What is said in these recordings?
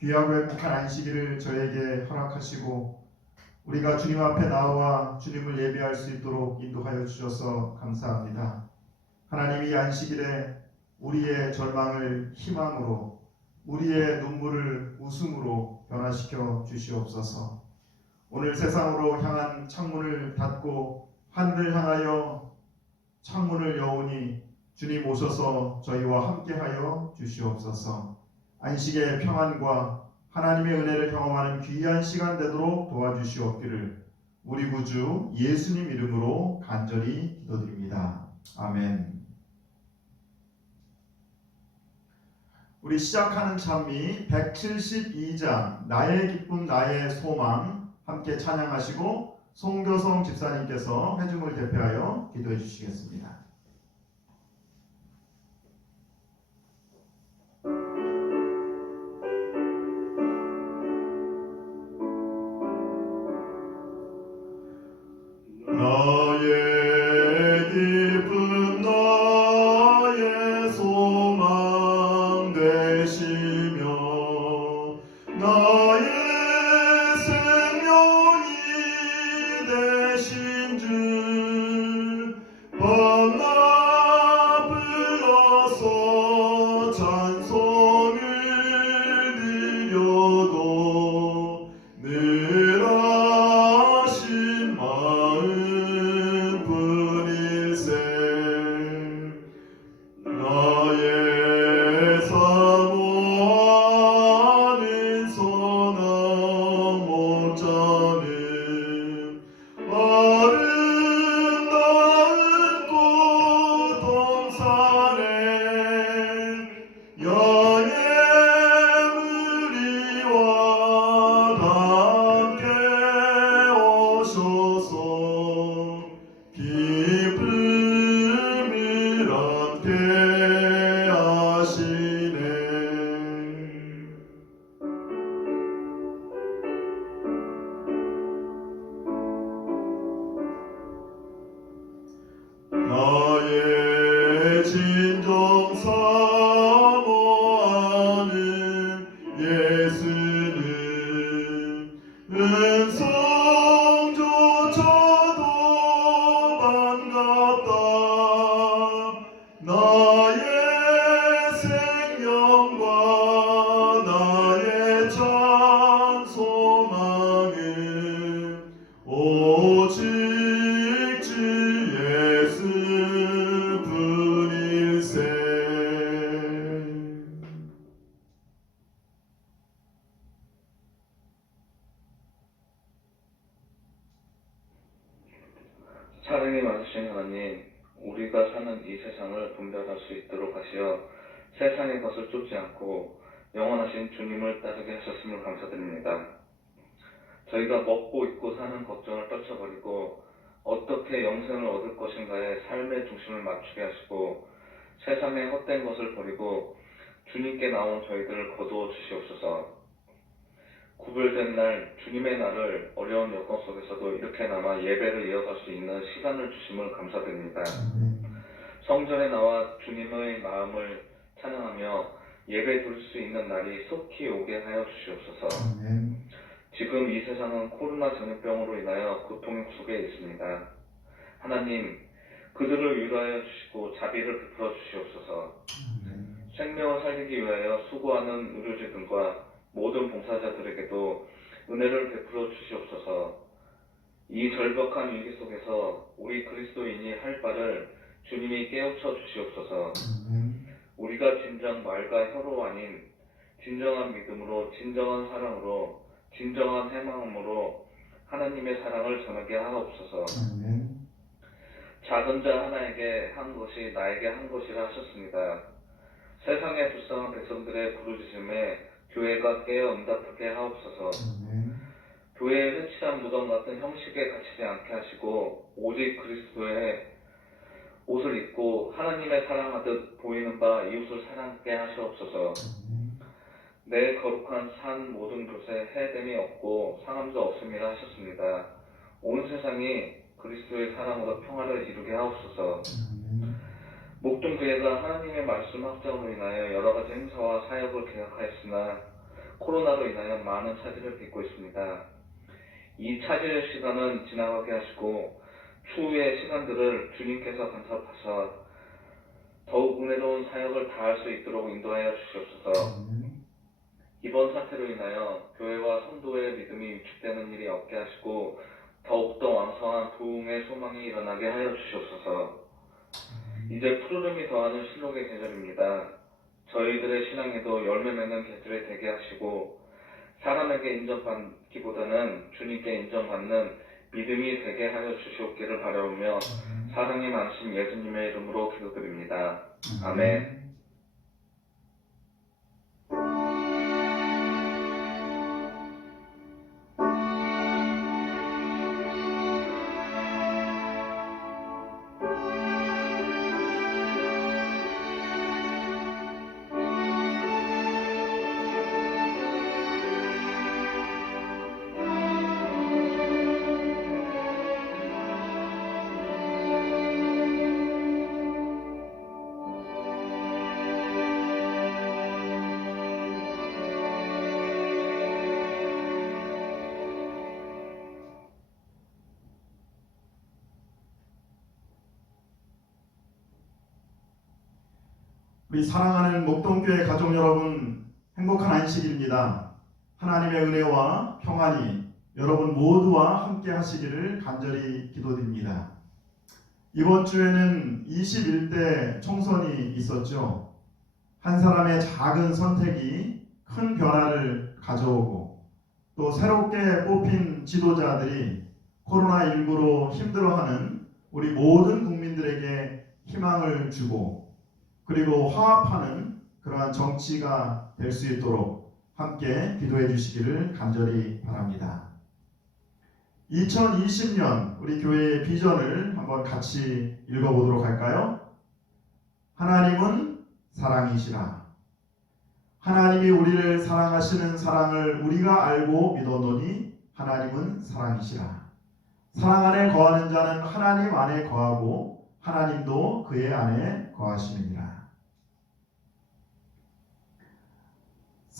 귀하고 행복한 안식일을 저에게 허락하시고 우리가 주님 앞에 나와 주님을 예배할 수 있도록 인도하여 주셔서 감사합니다. 하나님이 안식일에 우리의 절망을 희망으로, 우리의 눈물을 웃음으로 변화시켜 주시옵소서. 오늘 세상으로 향한 창문을 닫고 하늘을 향하여 창문을 여오니 주님 오셔서 저희와 함께하여 주시옵소서. 안식의 평안과 하나님의 은혜를 경험하는 귀한 시간 되도록 도와주시옵기를 우리 구주 예수님 이름으로 간절히 기도드립니다. 아멘. 우리 시작하는 찬미 172장 나의 기쁨 나의 소망 함께 찬양하시고 송교성 집사님께서 회중을 대표하여 기도해 주시겠습니다. 나의 기쁨 나의 소망 되시며 나의 생명이 되신 주 밤낮 불러서 찬송을 드려도 늘 하신 마음뿐일세 나의 사모하는 선한 목자는 아름다운 꽃 동산에 양의 무리와 함께 오셔서 기쁨을 함께 하시네. 나의 진정 사모하는 예수는 음성조차도 반갑다. 나의 생명과 나의 참 소망은 오직 주 예수뿐일세. 사랑이 많으신 하나님, 우리가 사는 이 세상을 분별할 수 있도록 하시어 세상의 것을 쫓지 않고 영원하신 주님을 따르게 하셨음을 감사드립니다. 저희가 먹고 입고 사는 걱정을 떨쳐버리고 어떻게 영생을 얻을 것인가에 삶의 중심을 맞추게 하시고 세상의 헛된 것을 버리고 주님께 나온 저희들을 거두어 주시옵소서. 구별된 날, 주님의 날을 어려운 여건 속에서도 이렇게나마 예배를 이어갈 수 있는 시간을 주심을 감사드립니다. 성전에 나와 주님의 마음을 찬양하며 예배 드릴 수 있는 날이 속히 오게 하여 주시옵소서. 지금 이 세상은 코로나 전염병으로 인하여 고통 속에 있습니다. 하나님, 그들을 위로하여 주시고 자비를 베풀어 주시옵소서. 생명을 살리기 위하여 수고하는 의료진들과 모든 봉사자들에게도 은혜를 베풀어 주시옵소서. 이 절박한 위기 속에서 우리 그리스도인이 할 바를 주님이 깨우쳐 주시옵소서. 우리가 진정 말과 혀로 아닌 진정한 믿음으로, 진정한 사랑으로, 진정한 해마음으로 하나님의 사랑을 전하게 하옵소서. 작은 자 하나에게 한 것이 나에게 한 것이라 하셨습니다. 세상의 불쌍한 백성들의 부르짖음에 교회가 깨어 응답하게 하옵소서. 교회의 흐칠한 무덤 같은 형식에 갇히지 않게 하시고 오직 그리스도의 옷을 입고 하나님의 사랑하듯 보이는 바 이웃을 사랑하게 하시옵소서. 내 거룩한 산 모든 곳에 해됨이 없고 상함도 없음이라 하셨습니다. 온 세상이 그리스도의 사랑으로 평화를 이루게 하옵소서. 목동교회가 하나님의 말씀 확장으로 인하여 여러 가지 행사와 사역을 계획하였으나 코로나로 인하여 많은 차질을 빚고 있습니다. 이 차질 시간은 지나가게 하시고 추후의 시간들을 주님께서 간섭하사 더욱 은혜로운 사역을 다할 수 있도록 인도하여 주시옵소서. 이번 사태로 인하여 교회와 성도의 믿음이 위축되는 일이 없게 하시고 더욱더 왕성한 부흥의 소망이 일어나게 하여 주시옵소서. 이제 푸르름이 더하는 실록의 계절입니다. 저희들의 신앙에도 열매 맺는 계절이 되게 하시고 사람에게 인정받기보다는 주님께 인정받는 믿음이 되게 하여 주시옵기를 바라오며 사랑이 많으신 예수님의 이름으로 기도드립니다. 아멘. 우리 사랑하는 목동교회 가족 여러분, 행복한 안식일입니다. 하나님의 은혜와 평안이 여러분 모두와 함께 하시기를 간절히 기도드립니다. 이번 주에는 21대 총선이 있었죠. 한 사람의 작은 선택이 큰 변화를 가져오고 또 새롭게 뽑힌 지도자들이 코로나19로 힘들어하는 우리 모든 국민들에게 희망을 주고 그리고 화합하는 그러한 정치가 될 수 있도록 함께 기도해 주시기를 간절히 바랍니다. 2020년 우리 교회의 비전을 한번 같이 읽어보도록 할까요? 하나님은 사랑이시라. 하나님이 우리를 사랑하시는 사랑을 우리가 알고 믿었노니 하나님은 사랑이시라. 사랑 안에 거하는 자는 하나님 안에 거하고 하나님도 그의 안에 거하시느니라.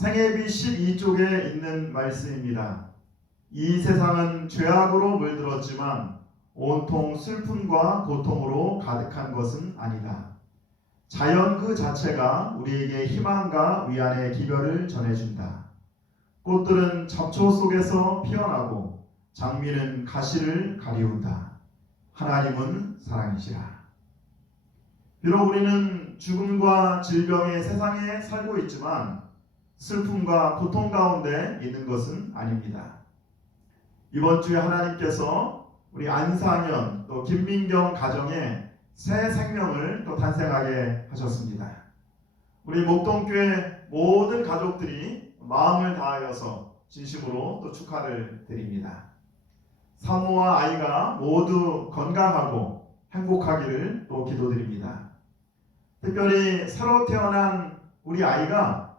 생애비 12쪽에 있는 말씀입니다. 이 세상은 죄악으로 물들었지만 온통 슬픔과 고통으로 가득한 것은 아니다. 자연 그 자체가 우리에게 희망과 위안의 기별을 전해준다. 꽃들은 잡초 속에서 피어나고 장미는 가시를 가리운다. 하나님은 사랑이시라. 비록 우리는 죽음과 질병의 세상에 살고 있지만 슬픔과 고통 가운데 있는 것은 아닙니다. 이번 주에 하나님께서 우리 안상현 또 김민경 가정에 새 생명을 또 탄생하게 하셨습니다. 우리 목동교회 모든 가족들이 마음을 다하여서 진심으로 또 축하를 드립니다. 사모와 아이가 모두 건강하고 행복하기를 또 기도드립니다. 특별히 새로 태어난 우리 아이가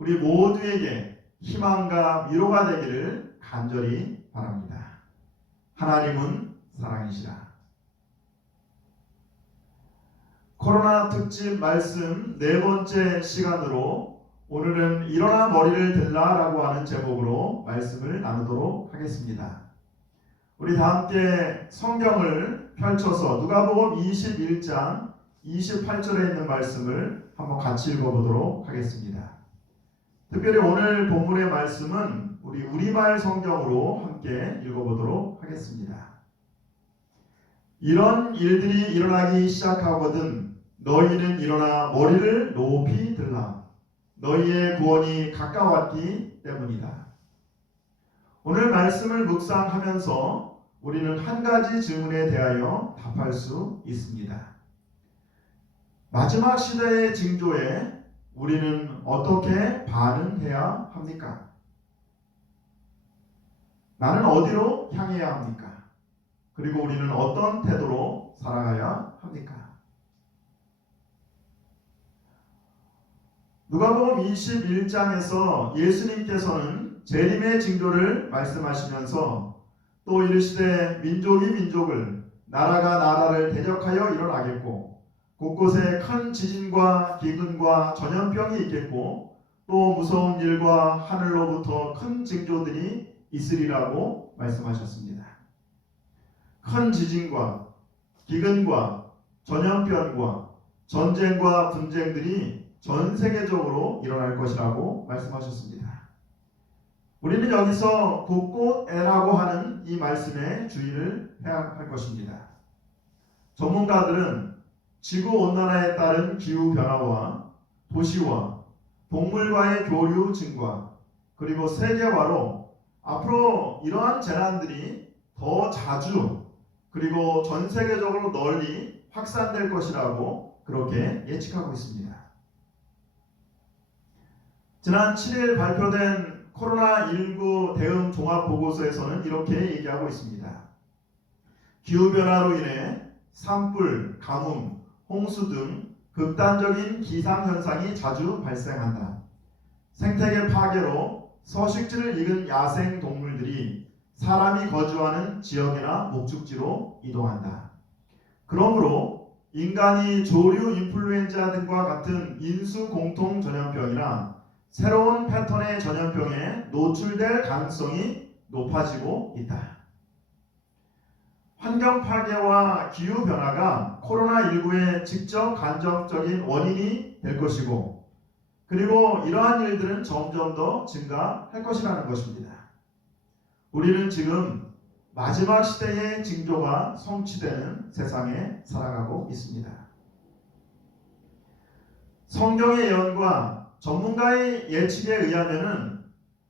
우리 모두에게 희망과 위로가 되기를 간절히 바랍니다. 하나님은 사랑이시라. 코로나 특집 말씀 네 번째 시간으로 오늘은 일어나 머리를 들라라고 하는 제목으로 말씀을 나누도록 하겠습니다. 우리 다 함께 성경을 펼쳐서 누가복음 21장 28절에 있는 말씀을 한번 같이 읽어보도록 하겠습니다. 특별히 오늘 본문의 말씀은 우리 우리말 성경으로 함께 읽어보도록 하겠습니다. 이런 일들이 일어나기 시작하거든 너희는 일어나 머리를 높이 들라. 너희의 구원이 가까웠기 때문이다. 오늘 말씀을 묵상하면서 우리는 한 가지 질문에 대하여 답할 수 있습니다. 마지막 시대의 징조에 우리는 어떻게 반응해야 합니까? 나는 어디로 향해야 합니까? 그리고 우리는 어떤 태도로 살아가야 합니까? 누가복음 21장에서 예수님께서는 재림의 징조를 말씀하시면서 또 이르시되 민족이 민족을 나라가 나라를 대적하여 일어나겠고 곳곳에 큰 지진과 기근과 전염병이 있겠고 또 무서운 일과 하늘로부터 큰 징조들이 있으리라고 말씀하셨습니다. 큰 지진과 기근과 전염병과 전쟁과 분쟁들이 전 세계적으로 일어날 것이라고 말씀하셨습니다. 우리는 여기서 곳곳에라고 하는 이 말씀에 주의를 해야 할 것입니다. 전문가들은 지구온난화에 따른 기후변화와 도시와 동물과의 교류 증가 그리고 세계화로 앞으로 이러한 재난들이 더 자주 그리고 전 세계적으로 널리 확산될 것이라고 그렇게 예측하고 있습니다. 지난 7일 발표된 코로나19 대응 종합보고서에서는 이렇게 얘기하고 있습니다. 기후변화로 인해 산불, 가뭄, 홍수 등 극단적인 기상현상이 자주 발생한다. 생태계 파괴로 서식지를 잃은 야생 동물들이 사람이 거주하는 지역이나 목축지로 이동한다. 그러므로 인간이 조류 인플루엔자 등과 같은 인수 공통 전염병이나 새로운 패턴의 전염병에 노출될 가능성이 높아지고 있다. 환경 파괴와 기후 변화가 코로나19의 직접 간접적인 원인이 될 것이고, 그리고 이러한 일들은 점점 더 증가할 것이라는 것입니다. 우리는 지금 마지막 시대의 징조가 성취되는 세상에 살아가고 있습니다. 성경의 예언과 전문가의 예측에 의하면은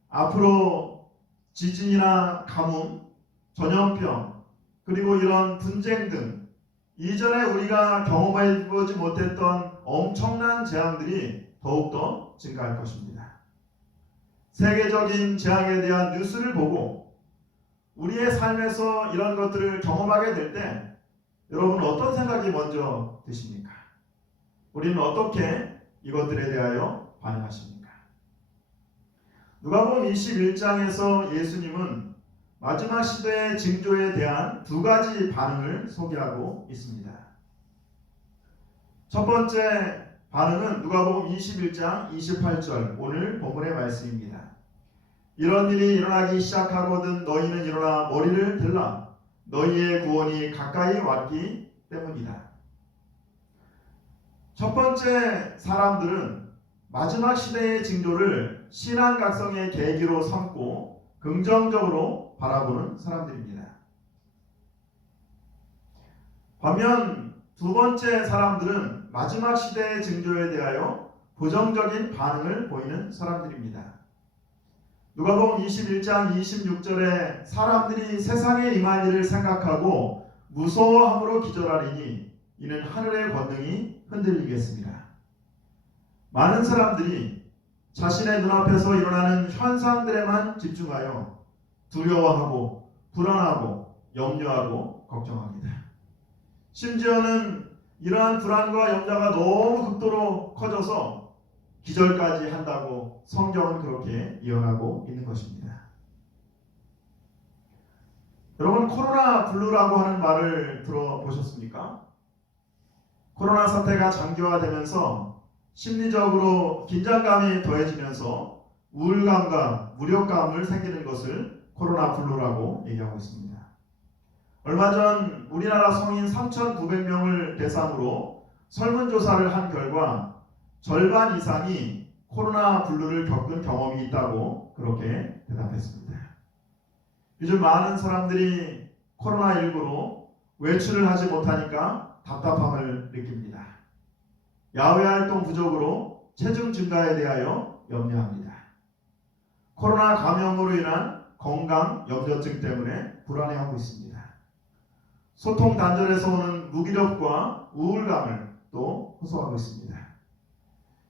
앞으로 지진이나 가뭄, 전염병, 그리고 이런 분쟁 등 이전에 우리가 경험해보지 못했던 엄청난 재앙들이 더욱더 증가할 것입니다. 세계적인 재앙에 대한 뉴스를 보고 우리의 삶에서 이런 것들을 경험하게 될 때 여러분 어떤 생각이 먼저 드십니까? 우리는 어떻게 이것들에 대하여 반응하십니까? 누가복음 21장에서 예수님은 마지막 시대의 징조에 대한 두 가지 반응을 소개하고 있습니다. 첫 번째 반응은 누가복음 21장 28절 오늘 본문의 말씀입니다. 이런 일이 일어나기 시작하거든 너희는 일어나 머리를 들라 너희의 구원이 가까이 왔기 때문이다. 첫 번째 사람들은 마지막 시대의 징조를 신앙각성의 계기로 삼고 긍정적으로 바라보는 사람들입니다. 반면 두 번째 사람들은 마지막 시대의 징조에 대하여 부정적인 반응을 보이는 사람들입니다. 누가복음 21장 26절에 사람들이 세상에 임할 일을 생각하고 무서워함으로 기절하리니 이는 하늘의 권능이 흔들리겠습니다. 많은 사람들이 자신의 눈앞에서 일어나는 현상들에만 집중하여 두려워하고 불안하고 염려하고 걱정합니다. 심지어는 이러한 불안과 염려가 너무 극도로 커져서 기절까지 한다고 성경은 그렇게 예언하고 있는 것입니다. 여러분 코로나 블루라고 하는 말을 들어보셨습니까? 코로나 사태가 장기화되면서 심리적으로 긴장감이 더해지면서 우울감과 무력감을 생기는 것을 코로나 블루라고 얘기하고 있습니다. 얼마 전 우리나라 성인 3,900명을 대상으로 설문조사를 한 결과 절반 이상이 코로나 블루를 겪은 경험이 있다고 그렇게 대답했습니다. 요즘 많은 사람들이 코로나19로 외출을 하지 못하니까 답답함을 느낍니다. 야외 활동 부족으로 체중 증가에 대하여 염려합니다. 코로나 감염으로 인한 건강 염려증 때문에 불안해하고 있습니다. 소통 단절에서 오는 무기력과 우울감을 또 호소하고 있습니다.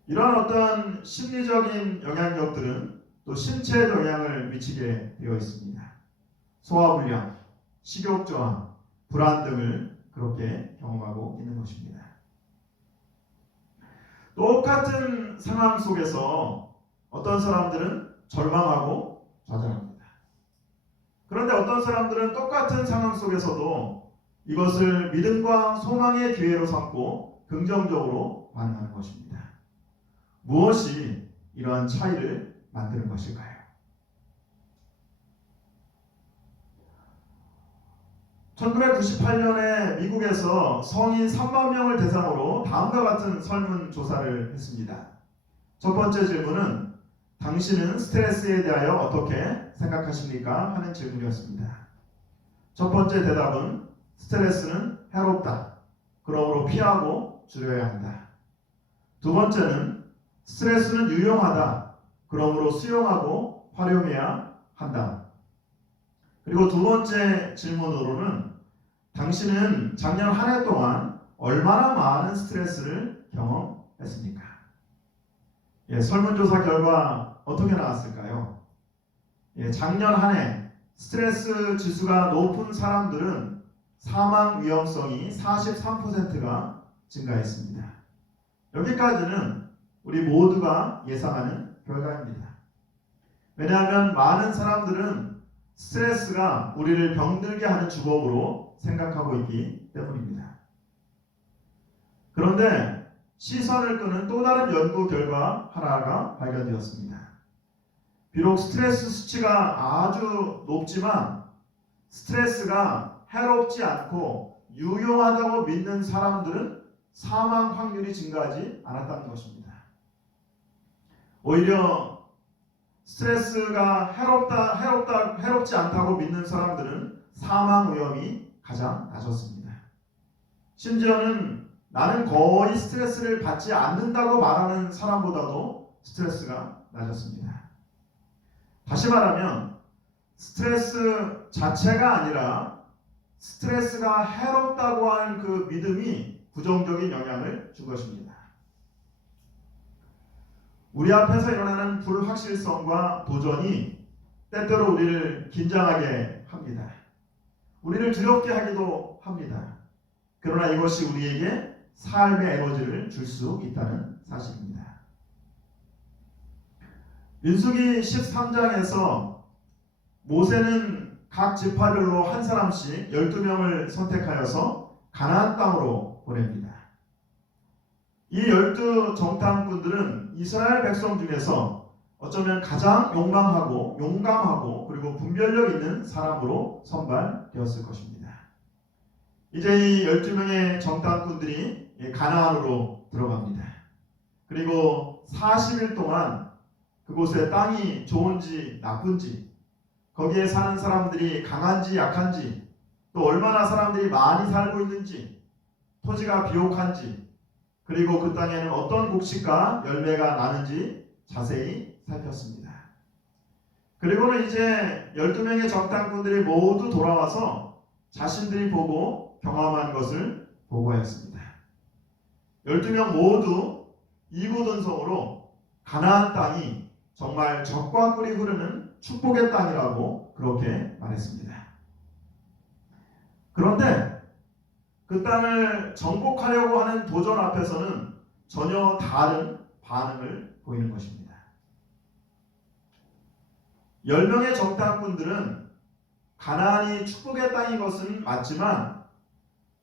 이러한 어떤 심리적인 영향력들은 또 신체에 영향을 미치게 되어 있습니다. 소화불량, 식욕저하, 불안 등을 그렇게 경험하고 있는 것입니다. 똑같은 상황 속에서 어떤 사람들은 절망하고 좌절합니다. 그런데 어떤 사람들은 똑같은 상황 속에서도 이것을 믿음과 소망의 기회로 삼고 긍정적으로 반응하는 것입니다. 무엇이 이러한 차이를 만드는 것일까요? 1998년에 미국에서 성인 3만 명을 대상으로 다음과 같은 설문조사를 했습니다. 첫 번째 질문은 당신은 스트레스에 대하여 어떻게 생각하십니까? 하는 질문이었습니다. 첫 번째 대답은 스트레스는 해롭다. 그러므로 피하고 줄여야 한다. 두 번째는 스트레스는 유용하다. 그러므로 수용하고 활용해야 한다. 그리고 두 번째 질문으로는 당신은 작년 한 해 동안 얼마나 많은 스트레스를 경험했습니까? 설문조사 결과 어떻게 나왔을까요? 작년 한 해 스트레스 지수가 높은 사람들은 사망 위험성이 43%가 증가했습니다. 여기까지는 우리 모두가 예상하는 결과입니다. 왜냐하면 많은 사람들은 스트레스가 우리를 병들게 하는 주범으로 생각하고 있기 때문입니다. 그런데 시선을 끄는 또 다른 연구 결과 하나가 발견되었습니다. 비록 스트레스 수치가 아주 높지만 스트레스가 해롭지 않고 유용하다고 믿는 사람들은 사망 확률이 증가하지 않았다는 것입니다. 오히려 스트레스가 해롭지 않다고 믿는 사람들은 사망 위험이 가장 낮았습니다. 심지어는 나는 거의 스트레스를 받지 않는다고 말하는 사람보다도 스트레스가 낮았습니다. 다시 말하면 스트레스 자체가 아니라 스트레스가 해롭다고 하는 그 믿음이 부정적인 영향을 준 것입니다. 우리 앞에서 일어나는 불확실성과 도전이 때때로 우리를 긴장하게 합니다. 우리를 두렵게 하기도 합니다. 그러나 이것이 우리에게 삶의 에너지를 줄 수 있다는 사실입니다. 민수기 13장에서 모세는 각 지파별로 한 사람씩 12명을 선택하여서 가나안 땅으로 보냅니다. 이 12정탐꾼들은 이스라엘 백성 중에서 어쩌면 가장 용감하고 그리고 분별력 있는 사람으로 선발되었을 것입니다. 이제 이 12명의 정탐꾼들이 가나안으로 들어갑니다. 그리고 40일 동안 그곳의 땅이 좋은지 나쁜지, 거기에 사는 사람들이 강한지 약한지, 또 얼마나 사람들이 많이 살고 있는지, 토지가 비옥한지, 그리고 그 땅에는 어떤 곡식과 열매가 나는지 자세히 살폈습니다. 그리고는 이제 12명의 정탐꾼들이 모두 돌아와서 자신들이 보고 경험한 것을 보고하였습니다. 12명 모두 이구동성으로 가나안 땅이 정말 젖과 꿀이 흐르는 축복의 땅이라고 그렇게 말했습니다. 그런데 그 땅을 정복하려고 하는 도전 앞에서는 전혀 다른 반응을 보이는 것입니다. 10명의 정탐꾼들은 가나안이 축복의 땅인 것은 맞지만,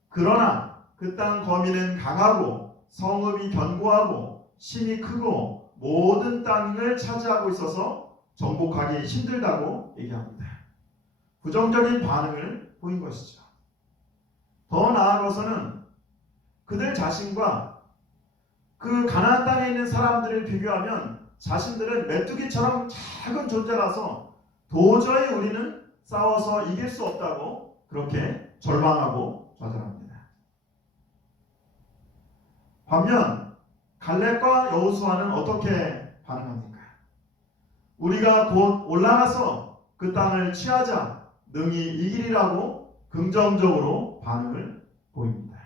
그러나 그 땅 거민은 강하고 성읍이 견고하고 힘이 크고 모든 땅을 차지하고 있어서 정복하기 힘들다고 얘기합니다. 부정적인 반응을 보인 것이죠. 더 나아가서는 그들 자신과 그 가나안 땅에 있는 사람들을 비교하면 자신들은 메뚜기처럼 작은 존재라서 도저히 우리는 싸워서 이길 수 없다고 그렇게 절망하고 좌절합니다. 반면 갈렙과 여호수아는 어떻게 반응합니까? 우리가 곧 올라가서 그 땅을 취하자 능히 이기리라고 긍정적으로 반응을 보입니다.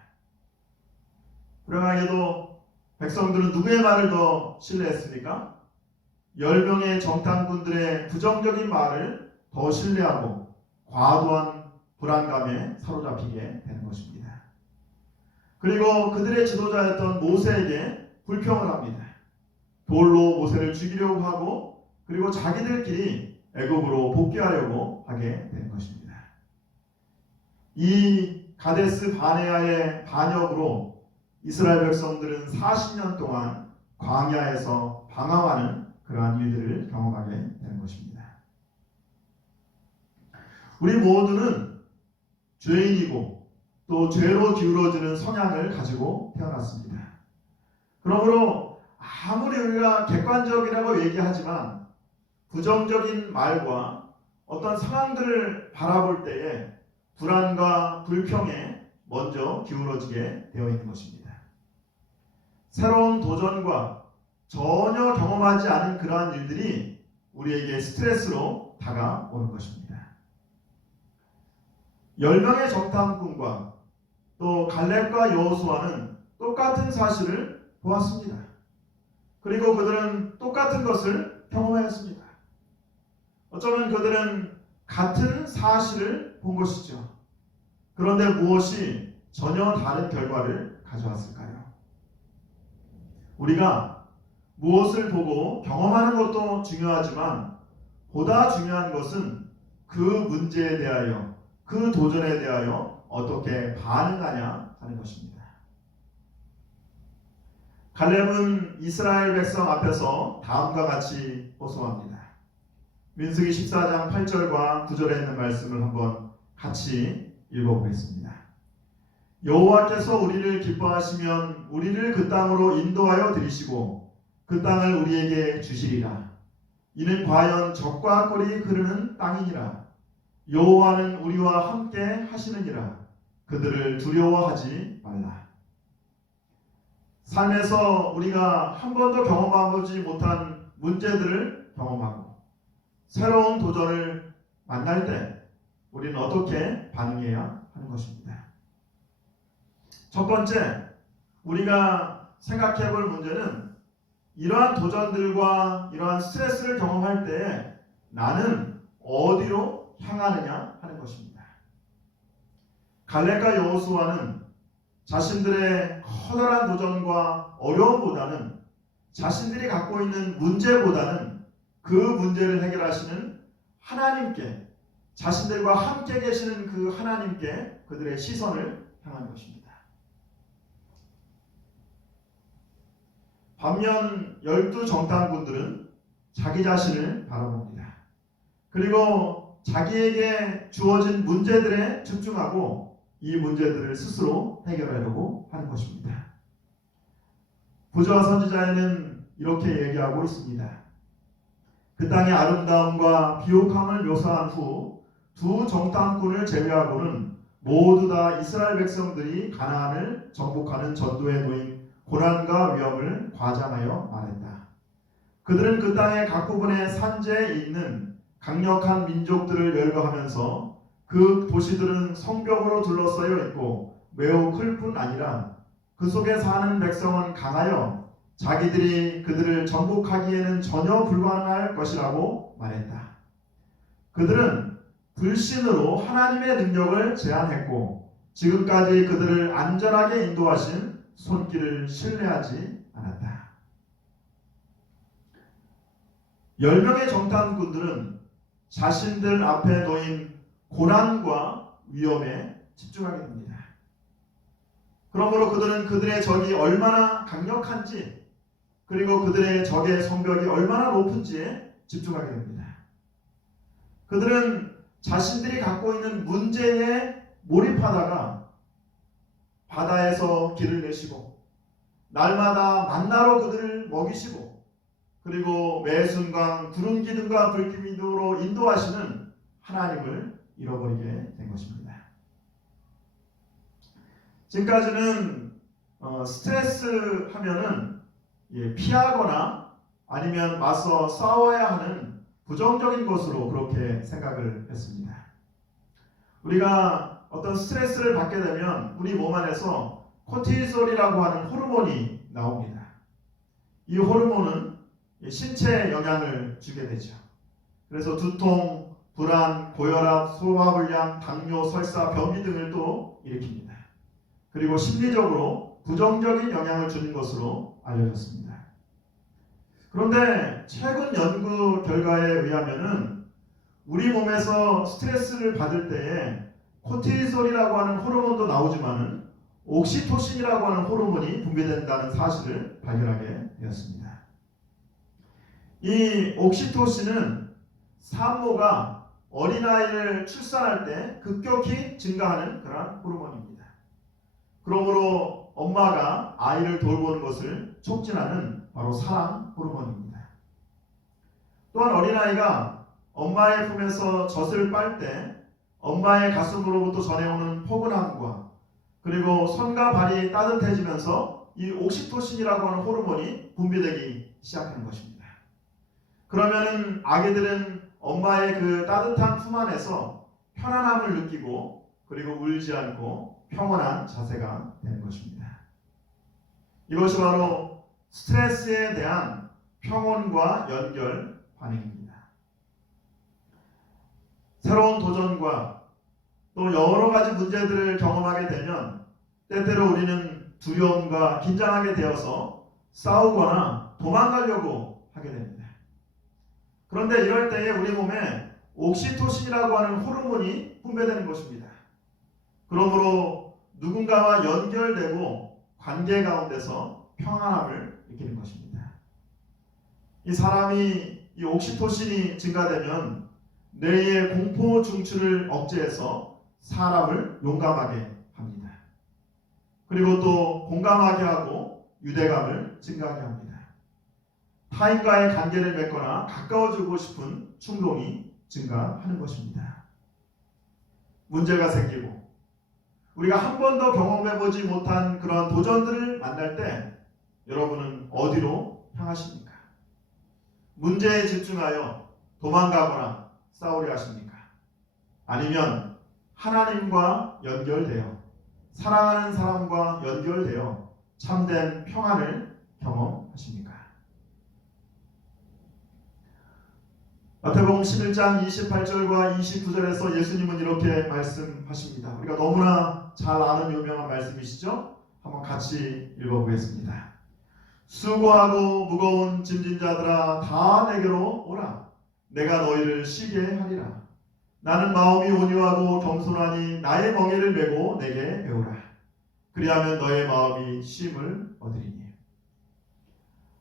불행하게도 백성들은 누구의 말을 더 신뢰했습니까? 10명의 정탐꾼들의 부정적인 말을 더 신뢰하고 과도한 불안감에 사로잡히게 되는 것입니다. 그리고 그들의 지도자였던 모세에게 불평을 합니다. 돌로 모세를 죽이려고 하고 그리고 자기들끼리 애굽으로 복귀하려고 하게 되는 것입니다. 이 가데스 바네아의 반역으로 이스라엘 백성들은 40년 동안 광야에서 방황하는 그러한 일들을 경험하게 되는 것입니다. 우리 모두는 죄인이고 또 죄로 기울어지는 성향을 가지고 태어났습니다. 그러므로 아무리 우리가 객관적이라고 얘기하지만 부정적인 말과 어떤 상황들을 바라볼 때에 불안과 불평에 먼저 기울어지게 되어 있는 것입니다. 새로운 도전과 전혀 경험하지 않은 그러한 일들이 우리에게 스트레스로 다가오는 것입니다. 10명의 정탐꾼과 또 갈렙과 여호수아는 똑같은 사실을 보았습니다. 그리고 그들은 똑같은 것을 경험하였습니다. 어쩌면 그들은 같은 사실을 본 것이죠. 그런데 무엇이 전혀 다른 결과를 가져왔을까요? 우리가 무엇을 보고 경험하는 것도 중요하지만 보다 중요한 것은 그 문제에 대하여, 그 도전에 대하여 어떻게 반응하냐 하는 것입니다. 갈렙은 이스라엘 백성 앞에서 다음과 같이 호소합니다. 민수기 14장 8절과 9절에 있는 말씀을 한번 같이 읽어보겠습니다. 여호와께서 우리를 기뻐하시면 우리를 그 땅으로 인도하여 들이시고 그 땅을 우리에게 주시리라. 이는 과연 적과 꿀이 흐르는 땅이니라. 여호와는 우리와 함께 하시느니라. 그들을 두려워하지 말라. 삶에서 우리가 한 번도 경험해보지 못한 문제들을 경험하고 새로운 도전을 만날 때 우리는 어떻게 반응해야 하는 것입니다. 첫 번째, 우리가 생각해 볼 문제는 이러한 도전들과 이러한 스트레스를 경험할 때 나는 어디로 향하느냐 하는 것입니다. 갈렙과 여호수아는 자신들의 커다란 도전과 어려움보다는 자신들이 갖고 있는 문제보다는 그 문제를 해결하시는 하나님께, 자신들과 함께 계시는 그 하나님께 그들의 시선을 향한 것입니다. 반면 12 정탐꾼들은 자기 자신을 바라봅니다. 그리고 자기에게 주어진 문제들에 집중하고 이 문제들을 스스로 해결하려고 하는 것입니다. 부조와 선지자에는 이렇게 얘기하고 있습니다. 그 땅의 아름다움과 비옥함을 묘사한 후 두 정탐꾼을 제외하고는 모두 다 이스라엘 백성들이 가나안을 정복하는 전도에 놓인 고난과 위험을 과장하여 말했다. 그들은 그 땅의 각 부분의 산지에 있는 강력한 민족들을 열거하면서 그 도시들은 성벽으로 둘러싸여 있고 매우 클 뿐 아니라 그 속에 사는 백성은 강하여 자기들이 그들을 정복하기에는 전혀 불가능할 것이라고 말했다. 그들은 불신으로 하나님의 능력을 제한했고 지금까지 그들을 안전하게 인도하신 손길을 신뢰하지 않았다. 10명의 정탐꾼들은 자신들 앞에 놓인 고난과 위험에 집중하게 됩니다. 그러므로 그들은 그들의 적이 얼마나 강력한지 그리고 그들의 적의 성벽이 얼마나 높은지에 집중하게 됩니다. 그들은 자신들이 갖고 있는 문제에 몰입하다가 바다에서 길을 내시고 날마다 만나로 그들을 먹이시고 그리고 매 순간 구름 기둥과 불 기둥으로 인도하시는 하나님을 잃어버리게 된 것입니다. 지금까지는 스트레스 하면은 피하거나 아니면 맞서 싸워야 하는 부정적인 것으로 그렇게 생각을 했습니다. 우리가 어떤 스트레스를 받게 되면 우리 몸 안에서 코티솔이라고 하는 호르몬이 나옵니다. 이 호르몬은 신체에 영향을 주게 되죠. 그래서 두통, 불안, 고혈압, 소화불량, 당뇨, 설사, 변비 등을 또 일으킵니다. 그리고 심리적으로 부정적인 영향을 주는 것으로 알려졌습니다. 그런데 최근 연구 결과에 의하면은 우리 몸에서 스트레스를 받을 때에 코티솔이라고 하는 호르몬도 나오지만은 옥시토신이라고 하는 호르몬이 분비된다는 사실을 발견하게 되었습니다. 이 옥시토신은 산모가 어린아이를 출산할 때 급격히 증가하는 그런 호르몬입니다. 그러므로 엄마가 아이를 돌보는 것을 촉진하는 바로 사랑 호르몬입니다. 또한 어린아이가 엄마의 품에서 젖을 빨 때 엄마의 가슴으로부터 전해오는 포근함과 그리고 손과 발이 따뜻해지면서 이 옥시토신이라고 하는 호르몬이 분비되기 시작하는 것입니다. 그러면은 아기들은 엄마의 그 따뜻한 품 안에서 편안함을 느끼고 그리고 울지 않고 평온한 자세가 되는 것입니다. 이것이 바로 스트레스에 대한 평온과 연결 반응입니다. 새로운 도전과 또 여러 가지 문제들을 경험하게 되면 때때로 우리는 두려움과 긴장하게 되어서 싸우거나 도망가려고 하게 됩니다. 그런데 이럴 때에 우리 몸에 옥시토신이라고 하는 호르몬이 분비되는 것입니다. 그러므로 누군가와 연결되고 관계 가운데서 평안함을 느끼는 것입니다. 이 사람이 이 옥시토신이 증가되면 뇌의 공포 중추를 억제해서 사람을 용감하게 합니다. 그리고 또 공감하게 하고 유대감을 증가하게 합니다. 타인과의 관계를 맺거나 가까워지고 싶은 충동이 증가하는 것입니다. 문제가 생기고 우리가 한 번도 경험해보지 못한 그런 도전들을 만날 때 여러분은 어디로 향하십니까? 문제에 집중하여 도망가거나 싸우려 하십니까? 아니면 하나님과 연결되어 사랑하는 사람과 연결되어 참된 평안을 경험하십니까? 마태복음 11장 28절과 29절에서 예수님은 이렇게 말씀하십니다. 우리가 너무나 잘 아는 유명한 말씀이시죠? 한번 같이 읽어보겠습니다. 수고하고 무거운 짐진 자들아 다 내게로 오라. 내가 너희를 쉬게 하리라. 나는 마음이 온유하고 겸손하니 나의 멍에를 메고 내게 배우라. 그리하면 너의 마음이 쉼을 얻으리니.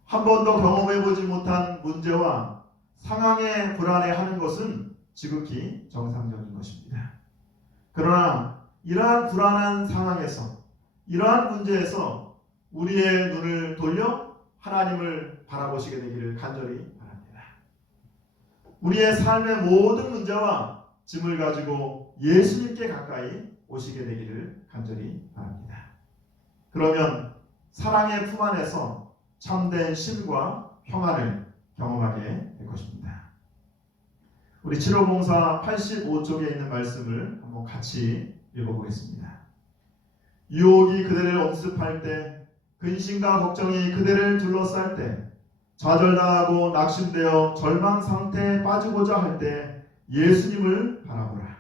한 번도 경험해보지 못한 문제와 상황에 불안해하는 것은 지극히 정상적인 것입니다. 그러나 이러한 불안한 상황에서 이러한 문제에서 우리의 눈을 돌려 하나님을 바라보시게 되기를 간절히 바랍니다. 우리의 삶의 모든 문제와 짐을 가지고 예수님께 가까이 오시게 되기를 간절히 바랍니다. 그러면 사랑의 품 안에서 참된 쉼과 평안을 경험하게 될 것입니다. 우리 7호봉사 85쪽에 있는 말씀을 한번 같이 읽어보겠습니다. 유혹이 그대를 엄습할 때, 근심과 걱정이 그대를 둘러쌀 때, 좌절당하고 낙심되어 절망 상태에 빠지고자 할 때 예수님을 바라보라.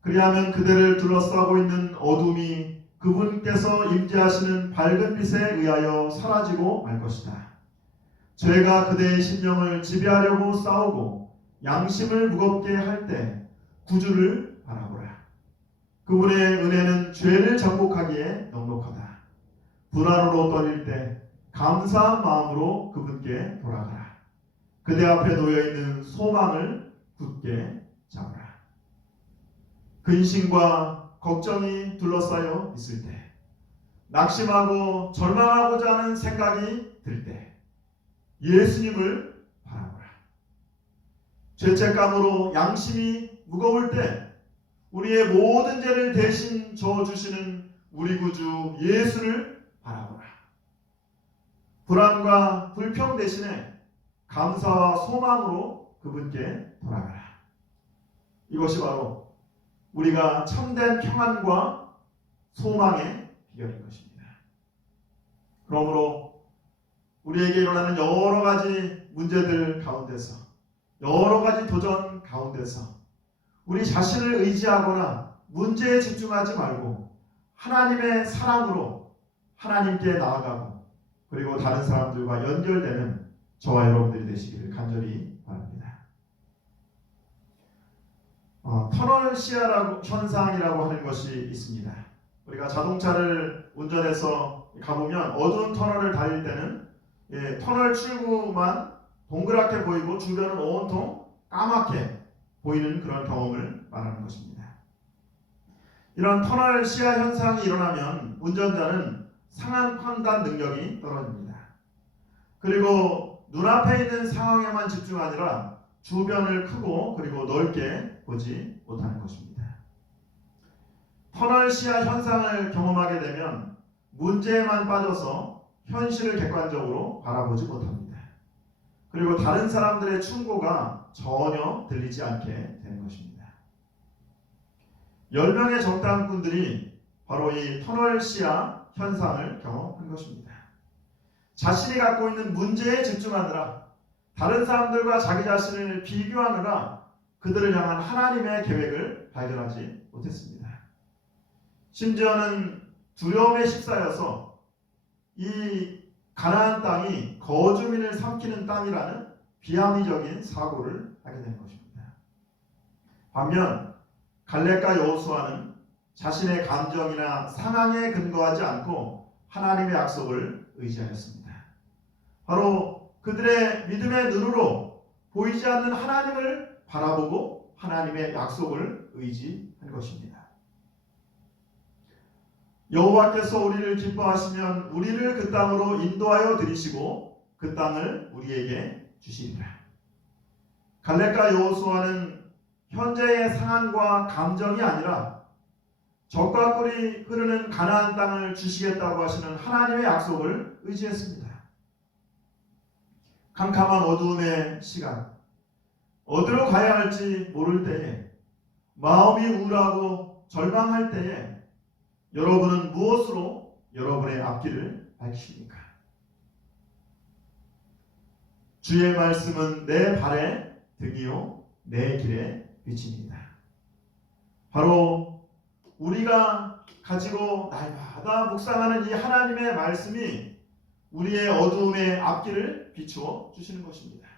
그리하면 그대를 둘러싸고 있는 어둠이 그분께서 임재하시는 밝은 빛에 의하여 사라지고 말 것이다. 죄가 그대의 심령을 지배하려고 싸우고 양심을 무겁게 할 때 구주를 바라보라. 그분의 은혜는 죄를 정복하기에 넉넉하다. 불안으로 떨릴 때 감사한 마음으로 그분께 돌아가라. 그대 앞에 놓여있는 소망을 굳게 잡으라. 근심과 걱정이 둘러싸여 있을 때, 낙심하고 절망하고자 하는 생각이 들 때 예수님을 바라보라. 죄책감으로 양심이 무거울 때 우리의 모든 죄를 대신 져주시는 우리 구주 예수를 바라보라. 불안과 불평 대신에 감사와 소망으로 그분께 돌아가라. 이것이 바로 우리가 참된 평안과 소망의 비결인 것입니다. 그러므로 우리에게 일어나는 여러 가지 문제들 가운데서, 여러 가지 도전 가운데서 우리 자신을 의지하거나 문제에 집중하지 말고 하나님의 사랑으로 하나님께 나아가고 그리고 다른 사람들과 연결되는 저와 여러분들이 되시기를 간절히 바랍니다. 터널 시야 현상이라고 하는 것이 있습니다. 우리가 자동차를 운전해서 가보면 어두운 터널을 달릴 때는 터널 출구만 동그랗게 보이고 주변은 온통 까맣게 보이는 그런 경험을 말하는 것입니다. 이런 터널 시야 현상이 일어나면 운전자는 상한 판단 능력이 떨어집니다. 그리고 눈앞에 있는 상황에만 집중하느라 주변을 크고 그리고 넓게 보지 못하는 것입니다. 터널 시야 현상을 경험하게 되면 문제에만 빠져서 현실을 객관적으로 바라보지 못합니다. 그리고 다른 사람들의 충고가 전혀 들리지 않게 되는 것입니다. 10명의 정탐꾼들이 바로 이 터널 시야 현상을 경험한 것입니다. 자신이 갖고 있는 문제에 집중하느라 다른 사람들과 자기 자신을 비교하느라 그들을 향한 하나님의 계획을 발견하지 못했습니다. 심지어는 두려움에 휩싸여서 이 가나안 땅이 거주민을 삼키는 땅이라는 비합리적인 사고를 하게 된 것입니다. 반면 갈렙과 여호수아는 자신의 감정이나 상황에 근거하지 않고 하나님의 약속을 의지하였습니다. 바로 그들의 믿음의 눈으로 보이지 않는 하나님을 바라보고 하나님의 약속을 의지한 것입니다. 여호와께서 우리를 기뻐하시면 우리를 그 땅으로 인도하여 들이시고 그 땅을 우리에게 주시리라. 갈렙과 여호수아는 현재의 상황과 감정이 아니라 적과 꿀이 흐르는 가나안 땅을 주시겠다고 하시는 하나님의 약속을 의지했습니다. 캄캄한 어두움의 시간, 어디로 가야 할지 모를 때에, 마음이 우울하고 절망할 때에 여러분은 무엇으로 여러분의 앞길을 밝히십니까? 주의 말씀은 내 발의 등이요 내 길의 빛입니다. 바로 우리가 가지고 날마다 묵상하는 이 하나님의 말씀이 우리의 어두움의 앞길을 비추어 주시는 것입니다.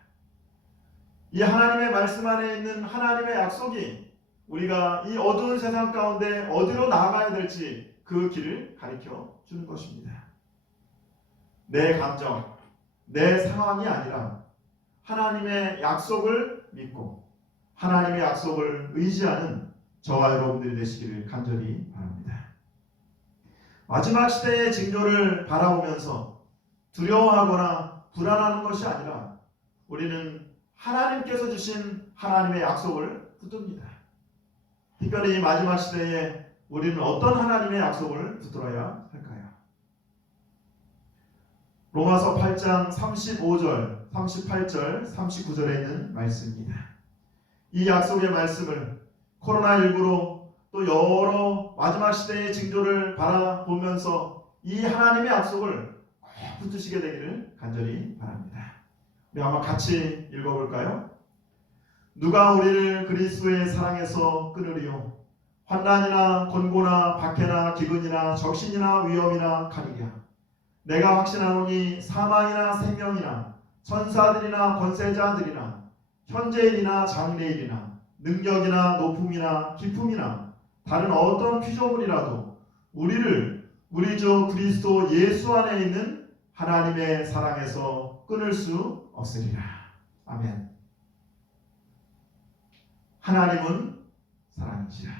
이 하나님의 말씀 안에 있는 하나님의 약속이 우리가 이 어두운 세상 가운데 어디로 나아가야 될지 그 길을 가르쳐 주는 것입니다. 내 감정, 내 상황이 아니라 하나님의 약속을 믿고 하나님의 약속을 의지하는 저와 여러분들이 되시기를 간절히 바랍니다. 마지막 시대의 징조를 바라보면서 두려워하거나 불안하는 것이 아니라 우리는 하나님께서 주신 하나님의 약속을 붙듭니다. 특별히 이 마지막 시대에 우리는 어떤 하나님의 약속을 붙들어야 할까요? 로마서 8장 35절, 38절, 39절에 있는 말씀입니다. 이 약속의 말씀을 코로나19로 또 여러 마지막 시대의 징조를 바라보면서 이 하나님의 약속을 꼭 붙드시게 되기를 간절히 바랍니다. 우리 한번 같이 읽어볼까요? 누가 우리를 그리스도의 사랑에서 끊으리요? 환난이나 곤고나 박해나 기근이나 적신이나 위험이나 칼이랴. 내가 확신하노니 사망이나 생명이나 천사들이나 권세자들이나 현재일이나 장래일이나 능력이나 높음이나 깊음이나 다른 어떤 피조물이라도 우리를 우리 주 그리스도 예수 안에 있는 하나님의 사랑에서 끊을 수 없으리라. 아멘. 하나님은 사랑이시라.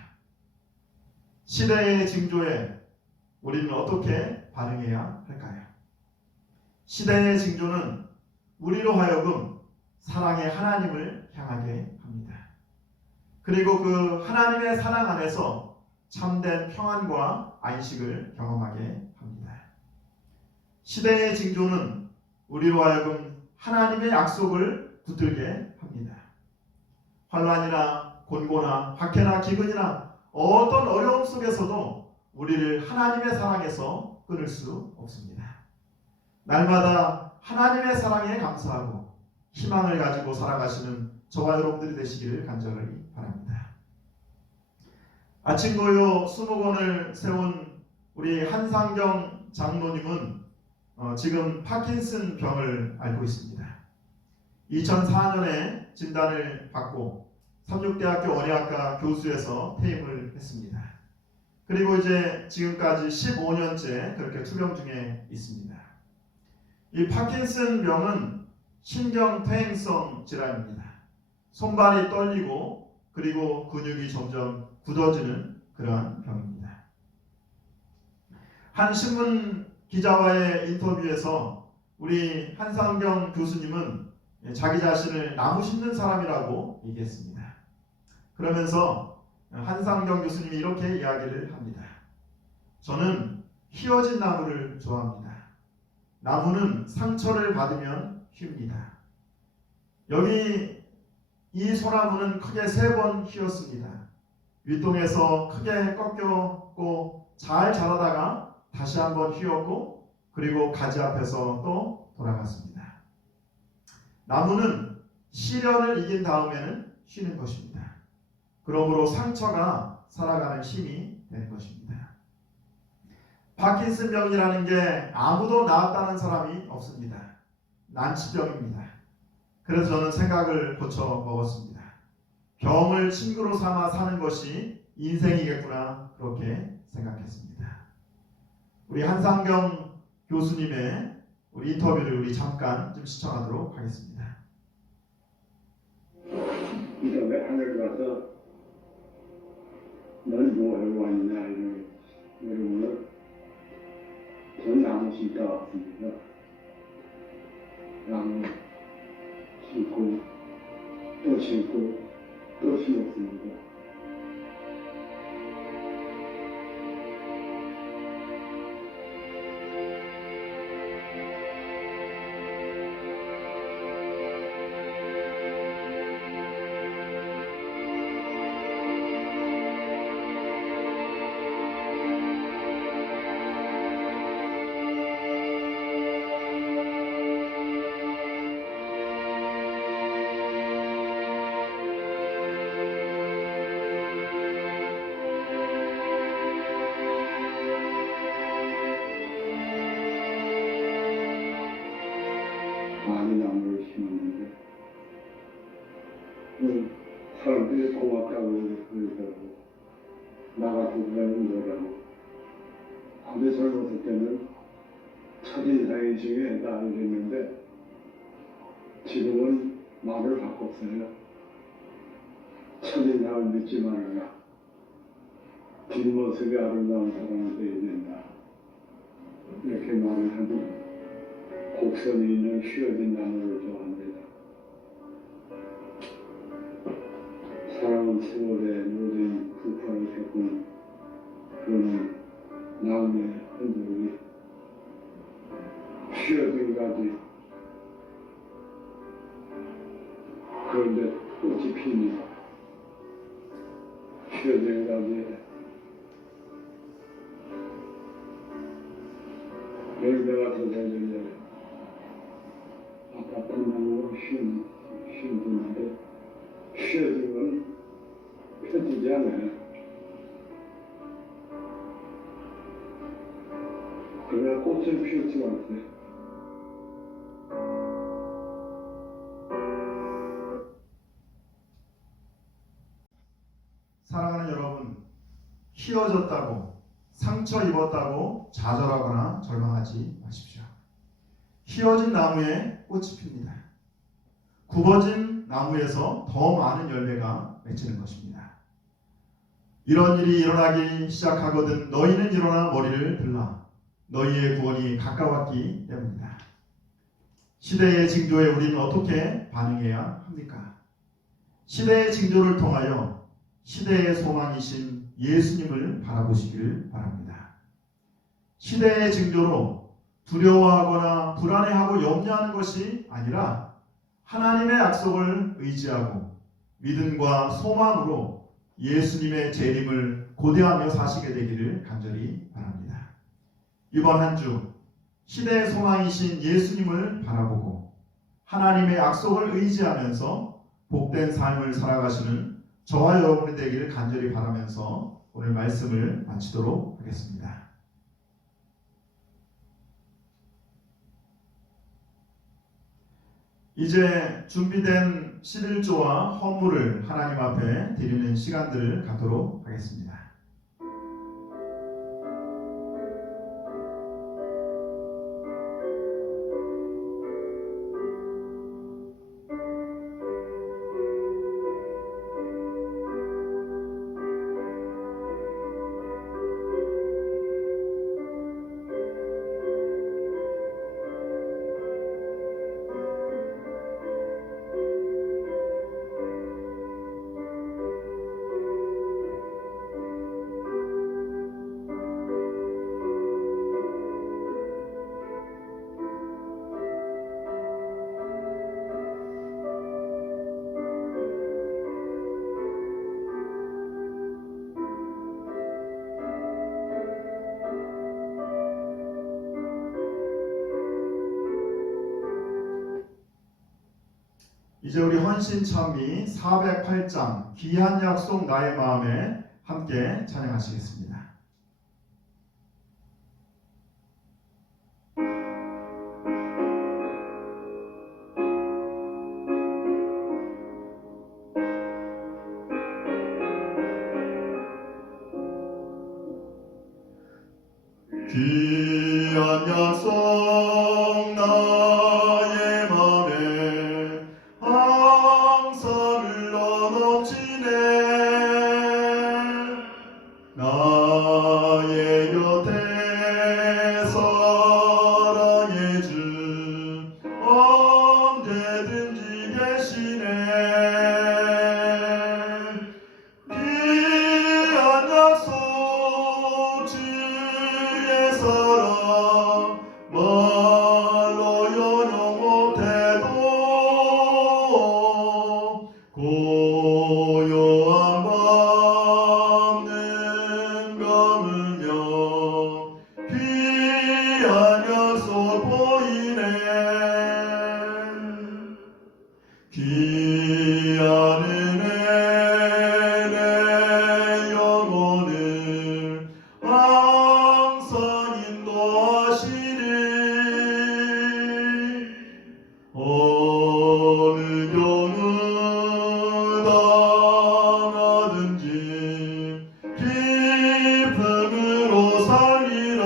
시대의 징조에 우리는 어떻게 반응해야 할까요? 시대의 징조는 우리로 하여금 사랑의 하나님을 향하게 합니다. 그리고 그 하나님의 사랑 안에서 참된 평안과 안식을 경험하게 합니다. 시대의 징조는 우리로 하여금 하나님의 약속을 붙들게 합니다. 환난이나 곤고나 박해나 기근이나 어떤 어려움 속에서도 우리를 하나님의 사랑에서 끊을 수 없습니다. 날마다 하나님의 사랑에 감사하고 희망을 가지고 살아가시는 저와 여러분들이 되시기를 간절히 바랍니다. 아침고요 20권을 세운 우리 한상경 장로님은 지금 파킨슨 병을 앓고 있습니다. 2004년에 진단을 받고 삼육대학교 원예학과 교수에서 퇴임을 했습니다. 그리고 이제 지금까지 15년째 그렇게 투병 중에 있습니다. 이 파킨슨 병은 신경퇴행성 질환입니다. 손발이 떨리고 그리고 근육이 점점 굳어지는 그러한 병입니다. 한 신문 기자와의 인터뷰에서 우리 한상경 교수님은 자기 자신을 나무 심는 사람이라고 얘기했습니다. 그러면서 한상경 교수님이 이렇게 이야기를 합니다. 저는 휘어진 나무를 좋아합니다. 나무는 상처를 받으면 휩니다. 여기 이 소나무는 크게 3번 휘었습니다. 윗동에서 크게 꺾였고 잘 자라다가 다시 한번 휘었고 그리고 가지 앞에서 또 돌아갔습니다. 나무는 시련을 이긴 다음에는 쉬는 것입니다. 그러므로 상처가 살아가는 힘이 되는 것입니다. 파킨슨 병이라는 게 아무도 나았다는 사람이 없습니다. 난치병입니다. 그래서 저는 생각을 고쳐 먹었습니다. 병을 친구로 삼아 사는 것이 인생이겠구나 그렇게 생각했습니다. 우리 한상경 교수님의 우리 인터뷰를 우리 잠깐 좀 시청하도록 하겠습니다. 이 다음에 하늘 가서 넌 뭐 하고 왔냐 이러면 전 나무 심다 왔습니다. 나무 심고 또 심고 또 심었습니다. 많이 나무를 심었는데 사람들이 고맙다고 그러더라고. 나 같은 사람은 뭐라고. 아주 젊었을 때는 첫인상이 중요하다 이랬는데 지금은 말을 바꿨어요. 첫인상을 믿지 말아라. 뒷모습이 아름다운 사람이 되어야 된다. 이렇게 말을 하고 곡선이 있는 휘어진 나무를 좋아합니다. 사랑은 세월의 모든 불파를 겪은 그런 나무의 흔적이 휘어진 가지 그런데 꽃이 핍니다. 휘어진 가지에 열매가 돋아지면 아팠던 나무로 쉰는데 휘어진 건 펴지지 않아요. 그러나 꽃을 피우지 않았어요. 사랑하는 여러분, 휘어졌다고 상처 입었다고 좌절하거나 절망하지 마십시오. 휘어진 나무에 꽃이 핍니다. 굽어진 나무에서 더 많은 열매가 맺히는 것입니다. 이런 일이 일어나기 시작하거든 너희는 일어나 머리를 들라. 너희의 구원이 가까웠기 때문이다. 시대의 징조에 우리는 어떻게 반응해야 합니까? 시대의 징조를 통하여 시대의 소망이신 예수님을 바라보시길 바랍니다. 시대의 징조로 두려워하거나 불안해하고 염려하는 것이 아니라 하나님의 약속을 의지하고 믿음과 소망으로 예수님의 재림을 고대하며 사시게 되기를 간절히 바랍니다. 이번 한 주 시대의 소망이신 예수님을 바라보고 하나님의 약속을 의지하면서 복된 삶을 살아가시는 저와 여러분이 되기를 간절히 바라면서 오늘 말씀을 마치도록 하겠습니다. 이제 준비된 11조와 헌물을 하나님 앞에 드리는 시간들을 갖도록 하겠습니다. 이제 우리 헌신 찬미 408장 귀한 약속 나의 마음에 함께 찬양하시겠습니다. 귀한 약속 나의 맘에 항상 흘러 넘치네. 나의 곁에 사랑해준 언제든지 계시네. 귀한 약속 주의 사랑 말로 연영 못해도 고요한 밤는 감으며 귀한 약속 보이네. 귀한 은혜 내 영혼을 항상 인도하시리. 어느 경우 당하든지 기쁨으로 살리라.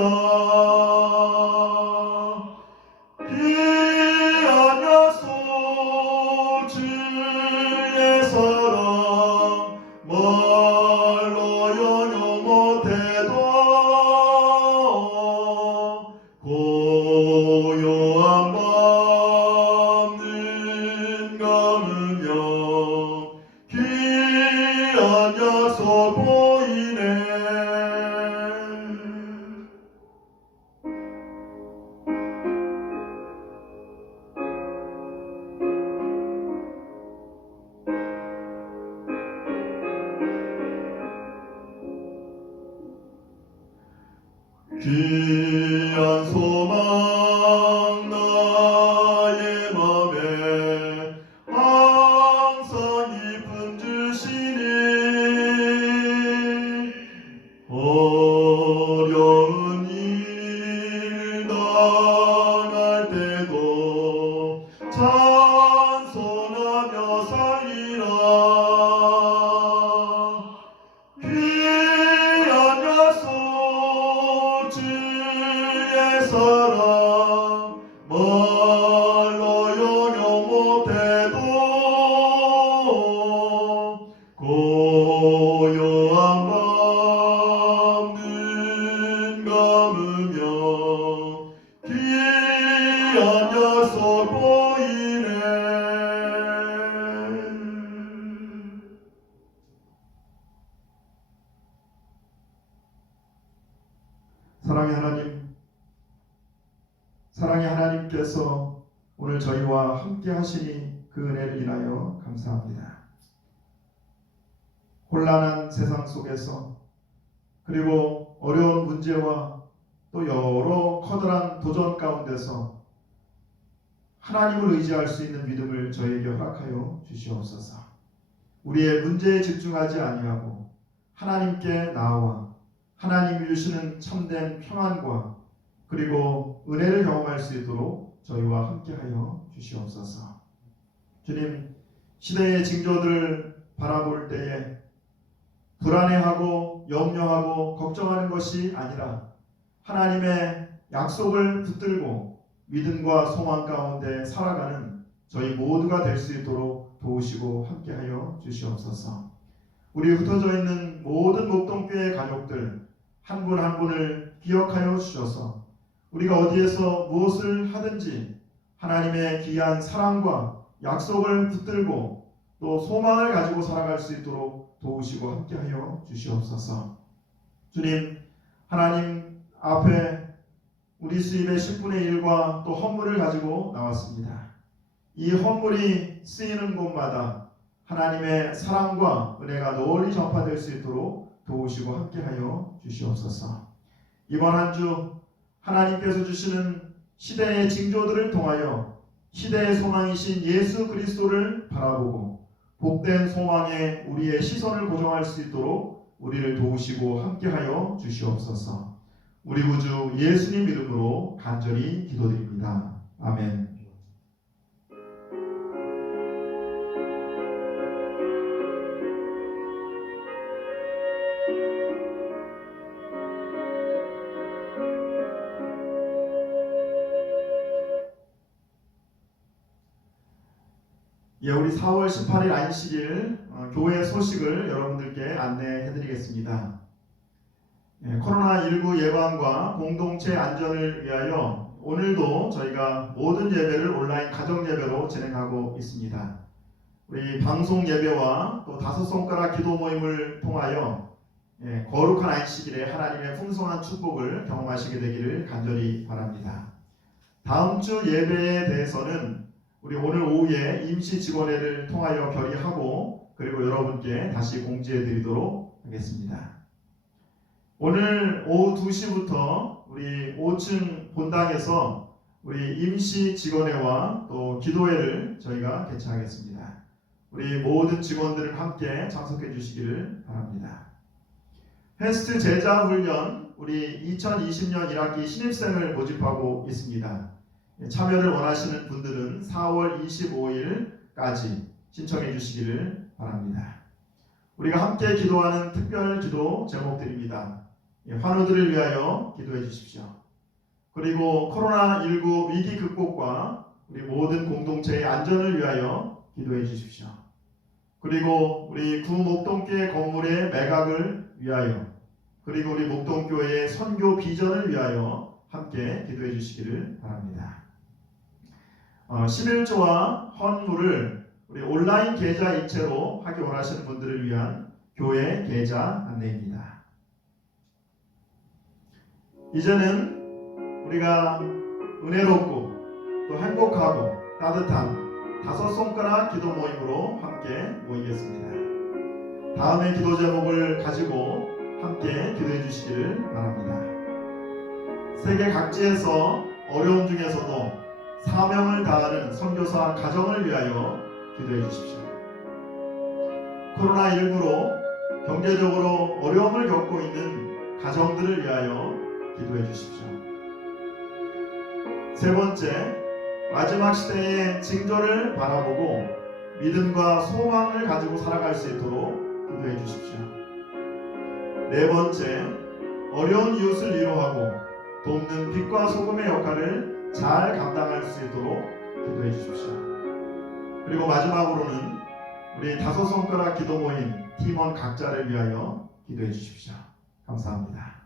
귀한 약속 주의 사랑 말로 연영 못해도 고요한 밤는 감으며 귀한 약속 보이네. 귀한 소망 나의 맘에 항상 기쁨 주시니. 어려운 일 당할 때도 찬송하며 살리라. 귀한 약속 주의 사랑 말로 연영 못해도 고요한 밤는 감으며 귀한 약속 보이네. 사랑의 하나님께서 오늘 저희와 함께 하시니 그 은혜를 인하여 감사합니다. 혼란한 세상 속에서 그리고 어려운 문제와 또 여러 커다란 도전 가운데서 하나님을 의지할 수 있는 믿음을 저에게 허락하여 주시옵소서. 우리의 문제에 집중하지 아니하고 하나님께 나아와 하나님이 주시는 참된 평안과 그리고 은혜를 경험할 수 있도록 저희와 함께하여 주시옵소서. 주님, 시대의 징조들을 바라볼 때에 불안해하고 염려하고 걱정하는 것이 아니라 하나님의 약속을 붙들고 믿음과 소망 가운데 살아가는 저희 모두가 될 수 있도록 도우시고 함께하여 주시옵소서. 우리 흩어져 있는 모든 목동교회 가족들 한 분 한 분을 기억하여 주셔서 우리가 어디에서 무엇을 하든지 하나님의 귀한 사랑과 약속을 붙들고 또 소망을 가지고 살아갈 수 있도록 도우시고 함께하여 주시옵소서. 주님, 하나님 앞에 우리 수입의 10분의 1과 또 헌물을 가지고 나왔습니다. 이 헌물이 쓰이는 곳마다 하나님의 사랑과 은혜가 널리 전파될 수 있도록 도우시고 함께하여 주시옵소서. 이번 한 주 하나님께서 주시는 시대의 징조들을 통하여 시대의 소망이신 예수 그리스도를 바라보고 복된 소망에 우리의 시선을 고정할 수 있도록 우리를 도우시고 함께하여 주시옵소서. 우리 구주 예수님 이름으로 간절히 기도드립니다. 아멘. 예, 우리 4월 18일 안식일 교회 소식을 여러분들께 안내해드리겠습니다. 코로나19 예방과 공동체 안전을 위하여 오늘도 저희가 모든 예배를 온라인 가정 예배로 진행하고 있습니다. 우리 방송 예배와 또 다섯 손가락 기도 모임을 통하여 거룩한 안식일에 하나님의 풍성한 축복을 경험하시게 되기를 간절히 바랍니다. 다음 주 예배에 대해서는 우리 오늘 오후에 임시 직원회를 통하여 결의하고 그리고 여러분께 다시 공지해 드리도록 하겠습니다. 오늘 오후 2시부터 우리 5층 본당에서 우리 임시 직원회와 또 기도회를 저희가 개최하겠습니다. 우리 모든 직원들을 함께 참석해 주시기를 바랍니다. 패스트 제자 훈련 우리 2020년 1학기 신입생을 모집하고 있습니다. 참여를 원하시는 분들은 4월 25일까지 신청해 주시기를 바랍니다. 우리가 함께 기도하는 특별 기도 제목들입니다. 환우들을 위하여 기도해 주십시오. 그리고 코로나19 위기 극복과 우리 모든 공동체의 안전을 위하여 기도해 주십시오. 그리고 우리 구 목동교회 건물의 매각을 위하여 그리고 우리 목동교회의 선교 비전을 위하여 함께 기도해 주시기를 바랍니다. 11조와 헌물을 우리 온라인 계좌 이체로 하기 원하시는 분들을 위한 교회 계좌 안내입니다. 이제는 우리가 은혜롭고 또 행복하고 따뜻한 다섯 손가락 기도 모임으로 함께 모이겠습니다. 다음의 기도 제목을 가지고 함께 기도해 주시기를 바랍니다. 세계 각지에서 어려움 중에서도 사명을 다하는 선교사 가정을 위하여 기도해 주십시오. 코로나19로 경제적으로 어려움을 겪고 있는 가정들을 위하여 기도해 주십시오. 세 번째, 마지막 시대의 징조를 바라보고 믿음과 소망을 가지고 살아갈 수 있도록 기도해 주십시오. 네 번째, 어려운 이웃을 위로하고 돕는 빛과 소금의 역할을 잘 감당할 수 있도록 기도해 주십시오. 그리고 마지막으로는 우리 다섯 손가락 기도 모임 팀원 각자를 위하여 기도해 주십시오. 감사합니다.